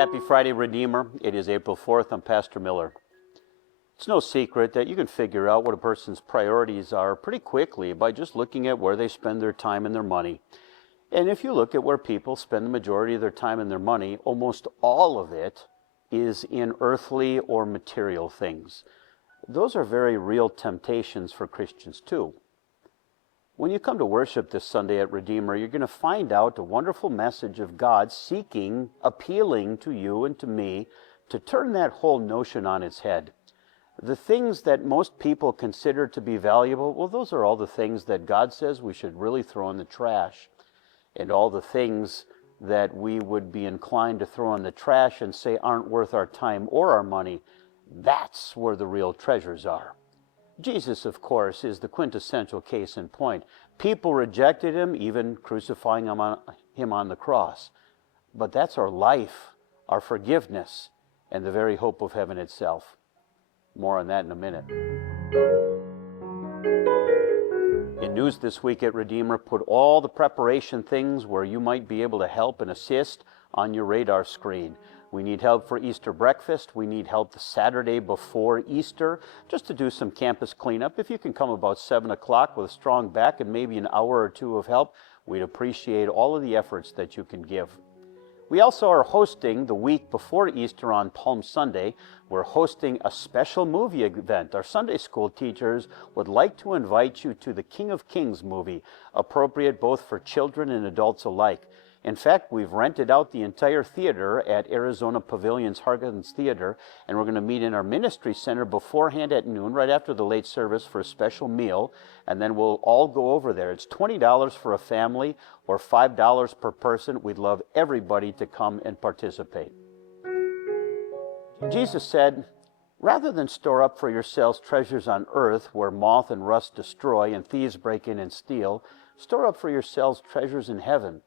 Happy Friday, Redeemer. It is April 4th. I'm Pastor Mueller. It's no secret that you can figure out what a person's priorities are pretty quickly by just looking at where they spend their time and their money. And if you look at where people spend the majority of their time and their money, almost all of it is in earthly or material things. Those are very real temptations for Christians too. When you come to worship this Sunday at Redeemer, you're going to find out a wonderful message of God seeking, appealing to you and to me to turn that whole notion on its head. The things that most people consider to be valuable, well, those are all the things that God says we should really throw in the trash. And all the things that we would be inclined to throw in the trash and say aren't worth our time or our money, that's where the real treasures are. Jesus, of course, is the quintessential case in point. People rejected him, even crucifying him on the cross. But that's our life, our forgiveness, and the very hope of heaven itself. More on that in a minute. In news this week at Redeemer, put all the preparation things where you might be able to help and assist on your radar screen. We need help for Easter breakfast. We need help the Saturday before Easter, just to do some campus cleanup. If you can come about 7 o'clock with a strong back and maybe an hour or two of help, we'd appreciate all of the efforts that you can give. We also are hosting the week before Easter on Palm Sunday. We're hosting a special movie event. Our Sunday school teachers would like to invite you to the King of Kings movie, appropriate both for children and adults alike. In fact, we've rented out the entire theater at Arizona Pavilion's Harkins Theater, and we're going to meet in our ministry center beforehand at noon, right after the late service, for a special meal, and then we'll all go over there. It's $20 for a family or $5 per person. We'd love everybody to come and participate. Jesus said, "Rather than store up for yourselves treasures on earth where moth and rust destroy and thieves break in and steal, store up for yourselves treasures in heaven,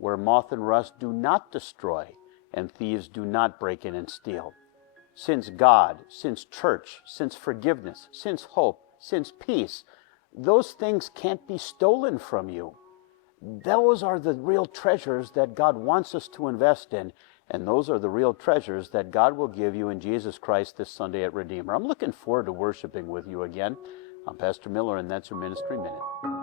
where moth and rust do not destroy and thieves do not break in and steal." Since God, since church, since forgiveness, since hope, since peace, those things can't be stolen from you. Those are the real treasures that God wants us to invest in, and those are the real treasures that God will give you in Jesus Christ this Sunday at Redeemer. I'm looking forward to worshiping with you again. I'm Pastor Miller, and that's your Ministry Minute.